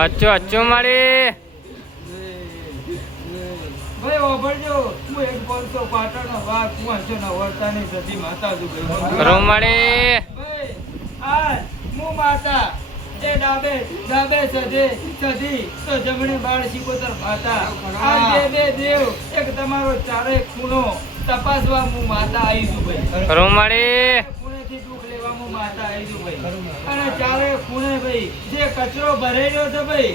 અચ્ચો મારી ભાઈ ઓભળજો હું એક બોલતો પાટણનો વાઘ કુંવાસો ના વર્તાની સતી માતા છું ભાઈ રોમાડી ભાઈ આ હું માતા એ ડાબે સધી તો જમણે બાળ શિકોતર માતા આ બે દેવ એક તમારો ચારે ખૂણો તપાસવા હું માતા આવી છું ભાઈ રોમાડી ખૂણેથી દુઃખ લેવા હું માતા આવી છું ભાઈ અને ચારે ખૂણે ભાઈ જે કચરો ભરેલો છે ભાઈ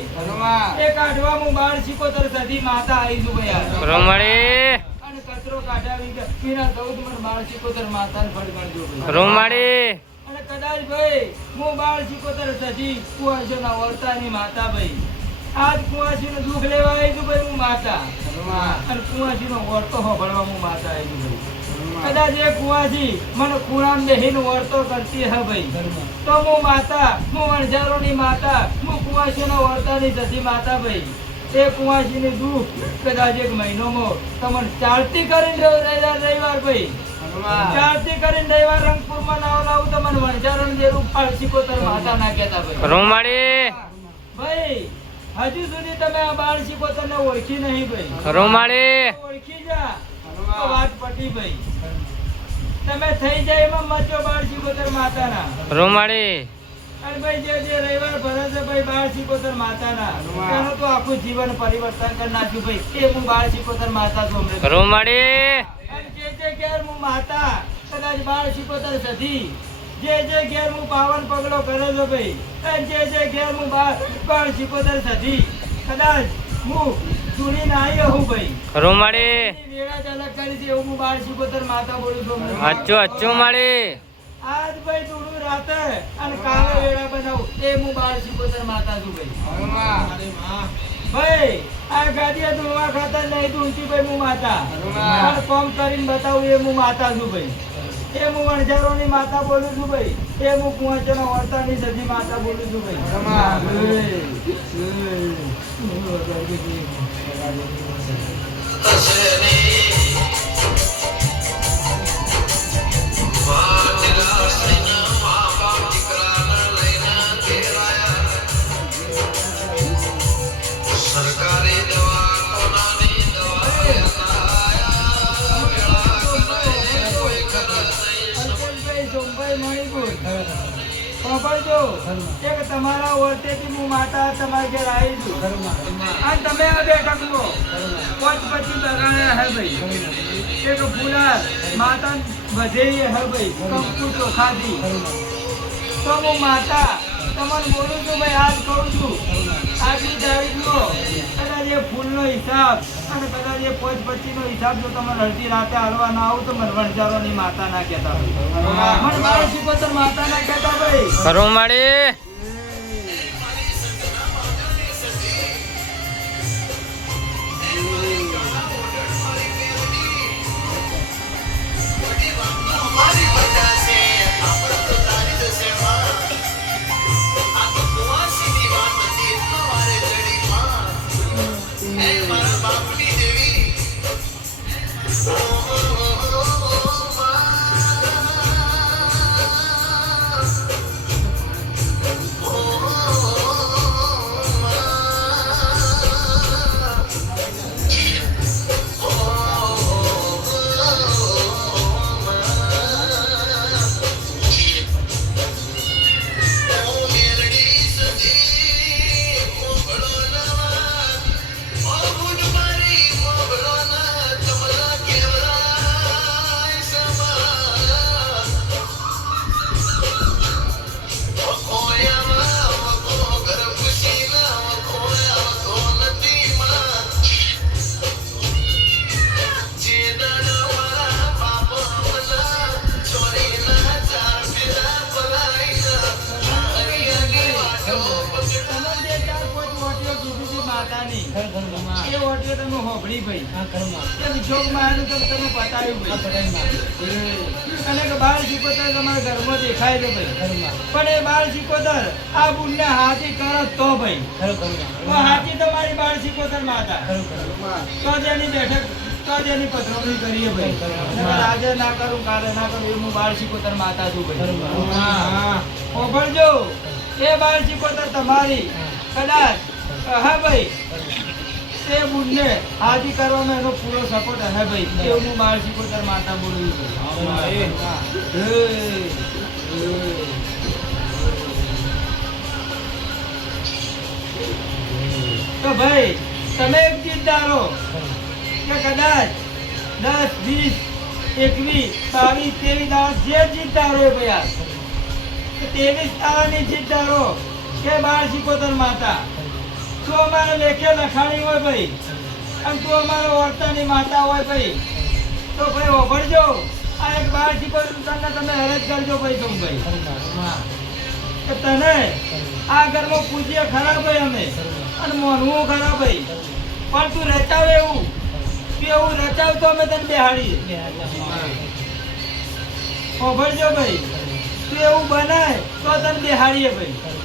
એ કાઢવા હું બાળ શિકોતર સધી માતા આવી છું ભાઈ રોમાડી અને કચરો કાઢાવી મીરા 14 મને બાળ શિકોતર માતાને ફળગણજો ભાઈ રોમાડી અને કદાચ ભાઈ હું બાળ શિકોતર સધી કુવાસીના વર્તાની માતા ભાઈ આજ કુવાસીનું દુઃખ લેવા આવી છું ભાઈ હું માતા અને કુવાસીનો વર્તો હોભળવા હું માતા આવી છું ભાઈ કદાચ એ કુવાસી મને ખૂણામ બેહીને વર્તો કરતી હે ભાઈ તો હું માતા હું વણઝારોની માતા હું કુવાસીના વર્તાની સધી માતા ભાઈ એ કુવાસીની દુઃખ કદાચ એક મહિનોમાં તમને ચાલતી કરીને રવિવાર ભાઈ ચાલતી કરીને દૈવા રંગપુરમાં લાવું તમને વણઝારણ દેરું ફાળ શિકોતર માતા ના કહેતા ભાઈ રોમાડી ભાઈ હજુ સુધી તમે આ બાળ શિકોતર ને ઓળખી નહીં ભાઈ રોમાડી ઓળખી જા તો વાત પટી ભાઈ તમે થઈ જાય એમાં મચો બાળ શિકોતર માતાના રોમાડી અને ભાઈ જે રવિવાર ભરે છે ભાઈ બાળ શિકોતર માતાના એનું તો આખું જીવન પરિવર્તન કરી નાખ્યું ભાઈ એ હું બાળ શિકોતર માતા છું રોમાડી જે ઘેર હું માતા કદાચ બાળ શિકોતર સધી જે ઘેર હું પાવન પગલો કરે છે ભાઈ જે ઘેર હું બાળ શિકોતર સધી કદાચ હું ચૂડી ના આવી હું ભાઈ રોમાડી વેળા જ અલગ કરી છે એવું હું બાળ શિકોતર માતા બોલું છું અચ્ચો માડી આજ ભાઈ ચૂડું રાતે અને કાલે વેળા બનાવું એ હું બાળ શિકોતર માતા છું ભાઈ ભાઈ આ ગાદીયા ધૂળવા ખાતા નહીં ધૂળતી ભાઈ હું માતા પણ કોમ કરીને બતાવું એ હું માતા છું ભાઈ એ હું વણઝારોની માતા બોલું છું ભાઈ એ હું કુંવાસોના વર્તાની સધી માતા બોલું છું ભાઈ તમારા વર્તેથી હું માતા તમારા ઘેર આવી છું અને તમે આ બેઠક લો પોચ પછી બગાડ્યા હે ભાઈ એક ફૂલા માતા વધે હે ભાઈ કંકુ ચોખાથી તો હું માતા તમને બોલું છું ભાઈ આજ કહું છું આજની તારીખનો કદાચ એ ફૂલનો હિસાબ અને કદાચ એ પોચ પચીનો હિસાબ જો તમે અડધી રાતે હાલવા ના આવું તો મને વણઝારોની માતા ના કહેતા ભાઈ મને બાળ શિકોતર માતા ના કહેતા ભાઈ રોમાડી બાળ શિકોતર તમારા ઘરમાં દેખાય છે ભાઈ પણ એ બાળ શિકોતર આ બુનને હાથી કરો તો ભાઈ હાથી તમારી બાળ શિકોતર માતા તો જેની બેઠક તો જેની પધરાવણી કરીએ ભાઈ આજે ના કરું કાલે ના કરું એ હું બાળ શિકોતર માતા છું ભાઈ ઓભળજો એ બાળ શિકોતર તમારી કદાચ હા ભાઈ તે બુનને હાજી કરવાનો એનો પૂરો સપોર્ટ હે ભાઈ એવું હું બાળ સિકોતર માતા બોલું છું તો ભાઈ તમે એક ચીજ ધારો કે કદાચ 10, 20, 21, 22, 23 દાડા જે ચીજ ધારો એ ભાઈ આ કે 23 દાડાની ચીજ ધારો કે બાળ સિકોતર માતા તું અમારે લેખે લખાણી હોય ભાઈ અને તું અમારે વર્તાની માતા હોય ભાઈ તો ભાઈ ઓભળજો આ એક બાળ સિકોતરને તમે હરજ કરજો ભાઈ તમે ભાઈ કે તને આ ઘરમાં પૂજીએ ખરા ભાઈ અમે અને મોનવું ખરા ભાઈ પણ તું રચાવ એવું તું એવું રચાવ તો અમે તને બેહાડીએ ઓભળજો ભાઈ તું એવું બનાય તો તને બેહાડીએ ભાઈ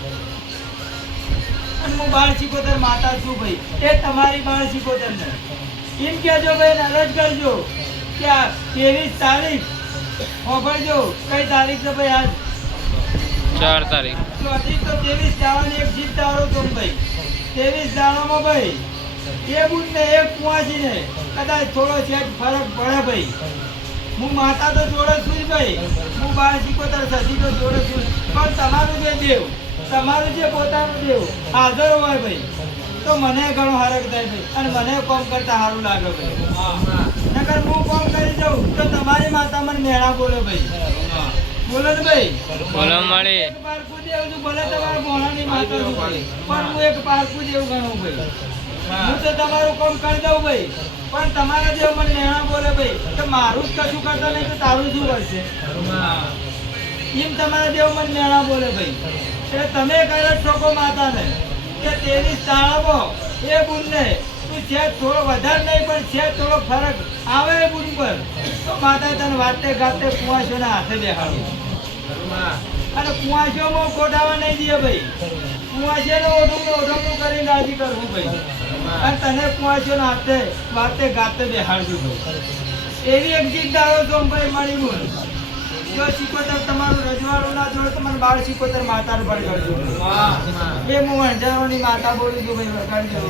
અને હું બાળ સિકોતર માતા છું ભાઈ એ તમારી બાળ સિકોતર ને એમ કહેજો ભાઈ અરજ કરજો કે આ 23 તારીખ ઓભળજો કઈ તારીખ છે ભાઈ આજ 4 તારીખ તો 23 દાડાની એક જીત દાડો તો ભાઈ 23 દાડામાં ભાઈ એ બુન ને એક કુંવાસી ને કદાચ થોડો સેજ ફરક પડે ભાઈ હું માતા તો જોડે છું જ ભાઈ હું બાળ સિકોતર સજી તો જોડે છું પણ તમારું જે દેવ તમારું જે પોતાનું દેવ હાજર હોય ભાઈ તો મને ઘણો હરખ થાય ભાઈ અને મને કોમ કરતા સારું લાગે ભાઈ નકર હું કોમ કરી દઉં તો તમારી માતા મને મેળા બોલે ભાઈ બોલો ને ભાઈ બોલો મળી એક પારકું દેવ છું ભલે તમારા ભોળાની માતા છું ભાઈ પણ હું એક પારકું દેવ ગણું ભાઈ હું તો તમારું કામ કરી દઉં ભાઈ પણ તમારા જેવ મને લેણા બોલે ભાઈ તો મારું જ કશું કરતા નહીં તો તારું શું કરશે એમ તમારા જેવ મને લેણા બોલે ભાઈ એટલે તમે કહે છોકો માતાને કે 23 દાડામાં એ બુનને તું છે થોડો વધારે નહીં પણ છે થોડો ફરક આવે એ બુન પર તો માતા તને વાતે ગાતે કુંવાસોના હાથે બેહાડું અને કુંવાસોમાં કોટાવા નહીં દે ભાઈ કુંવાસીને ઓઢમનું કરીને રાજી કરવું ભાઈ અને તને કુંવાસીઓના હાથે વાતે ગાતે બેહાડજો ભાઈ એવી એક જીત દાડો છો ભાઈ મારી બોલ જો સિકોતર તમારું રજવાડું ના જોડે તો મને બાળ સિકોતર માતાને પણ કરજો એ હું વણઝારોની માતા બોલું છું ભાઈ વગાડજો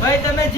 ભાઈ તમે